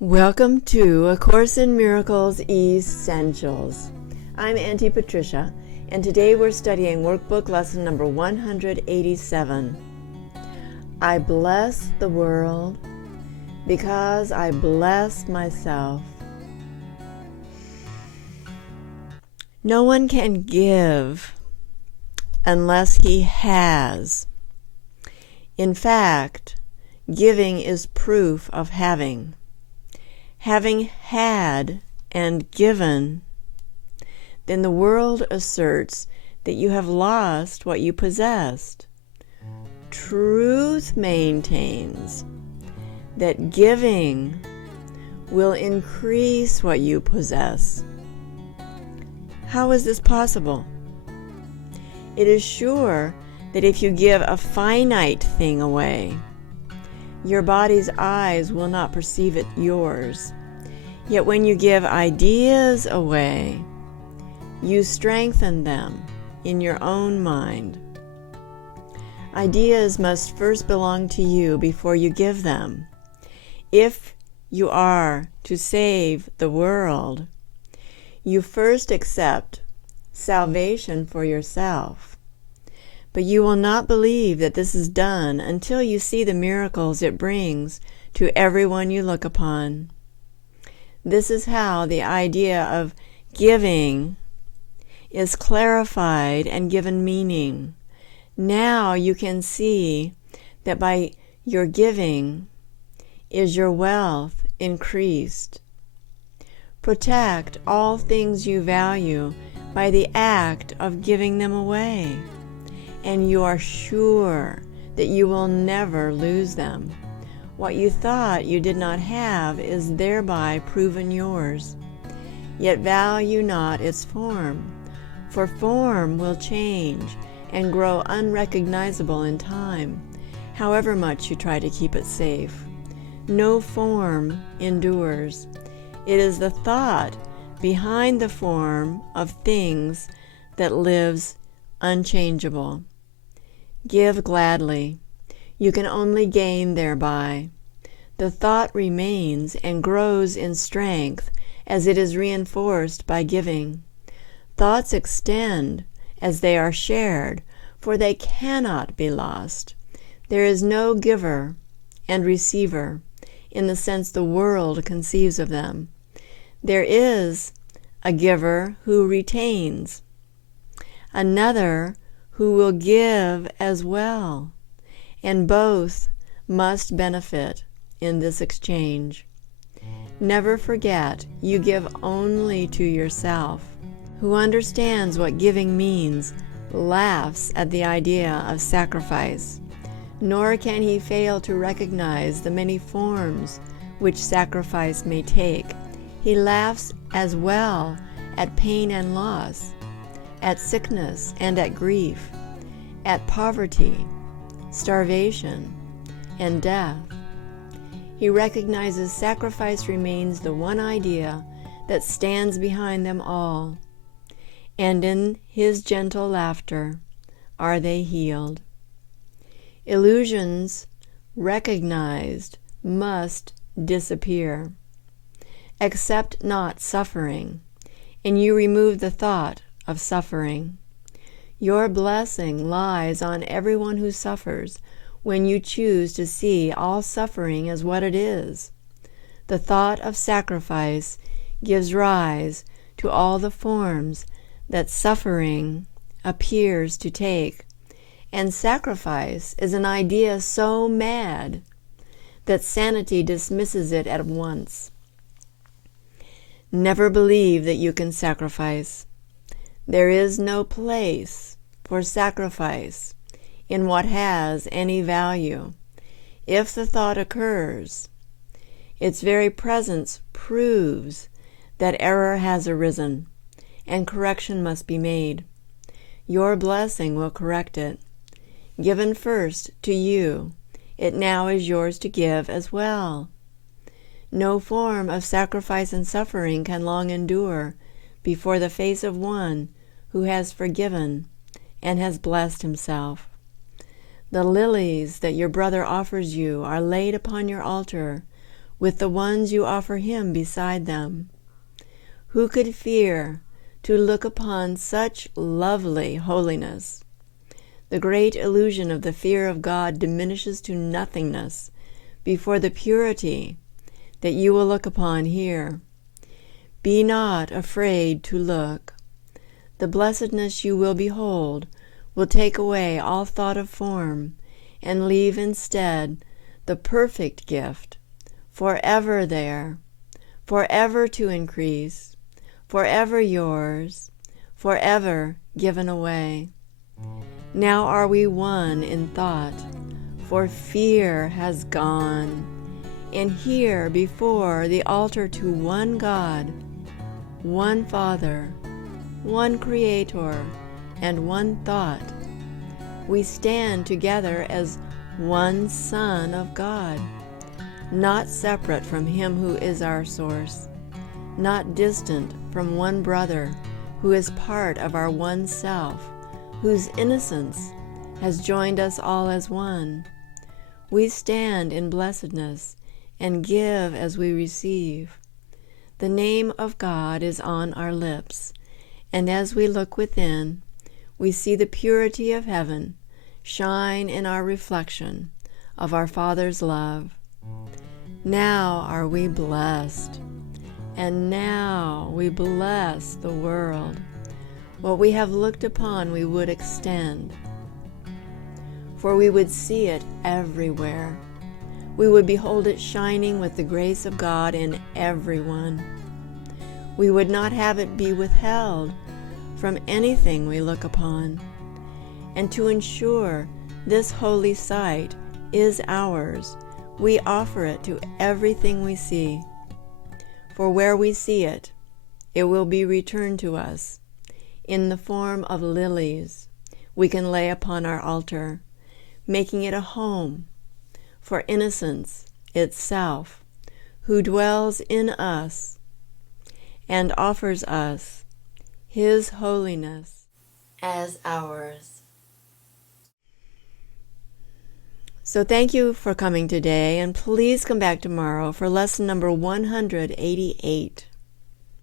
Welcome to A Course in Miracles Essentials. I'm Auntie Patricia, and today we're studying Workbook lesson number 187. I bless the world because I bless myself. No one can give unless he has. In fact, giving is proof of having. Having had and given, then the world asserts that you have lost what you possessed. Truth maintains that giving will increase what you possess. How is this possible? It is sure that if you give a finite thing away, your body's eyes will not perceive it yours. Yet when you give ideas away, you strengthen them in your own mind. Ideas must first belong to you before you give them. If you are to save the world, you first accept salvation for yourself. But you will not believe that this is done until you see the miracles it brings to everyone you look upon. This is how the idea of giving is clarified and given meaning. Now you can see that by your giving is your wealth increased. Protect all things you value by the act of giving them away, and you are sure that you will never lose them. What you thought you did not have is thereby proven yours. Yet value not its form, for form will change and grow unrecognizable in time, however much you try to keep it safe. No form endures. It is the thought behind the form of things that lives unchangeable. Give gladly. You can only gain thereby. The thought remains and grows in strength as it is reinforced by giving. Thoughts extend as they are shared, for they cannot be lost. There is no giver and receiver in the sense the world conceives of them. There is a giver who retains, another who will give as well, and both must benefit in this exchange. Never forget you give only to yourself. Who understands what giving means laughs at the idea of sacrifice, nor can he fail to recognize the many forms which sacrifice may take. He laughs as well at pain and loss, at sickness and at grief, at poverty, starvation, and death. He recognizes sacrifice remains the one idea that stands behind them all, and in his gentle laughter are they healed. Illusions recognized must disappear. Accept not suffering, and you remove the thought of suffering. Your blessing lies on everyone who suffers when you choose to see all suffering as what it is. The thought of sacrifice gives rise to all the forms that suffering appears to take, and sacrifice is an idea so mad that sanity dismisses it at once. Never believe that you can sacrifice. There is no place for sacrifice in what has any value. If the thought occurs, its very presence proves that error has arisen and correction must be made. Your blessing will correct it. Given first to you, it now is yours to give as well. No form of sacrifice and suffering can long endure before the face of one who has forgiven and has blessed himself. The lilies that your brother offers you are laid upon your altar with the ones you offer him beside them. Who could fear to look upon such lovely holiness? The great illusion of the fear of God diminishes to nothingness before the purity that you will look upon here. Be not afraid to look. The blessedness you will behold will take away all thought of form and leave instead the perfect gift, forever there, forever to increase, forever yours, forever given away. Now are we one in thought, for fear has gone, and here before the altar to one God, one Father, one Creator, and one thought, we stand together as one Son of God, not separate from him who is our source, not distant from one brother who is part of our one self, whose innocence has joined us all as one. We stand in blessedness and give as we receive. The name of God is on our lips, and as we look within, we see the purity of heaven shine in our reflection of our Father's love. Now are we blessed, and now we bless the world. What we have looked upon we would extend, for we would see it everywhere. We would behold it shining with the grace of God in everyone. We would not have it be withheld from anything we look upon. And to ensure this holy sight is ours, we offer it to everything we see. For where we see it, it will be returned to us in the form of lilies we can lay upon our altar, making it a home for innocence itself, who dwells in us and offers us his holiness as ours. So thank you for coming today, and please come back tomorrow for lesson number 188.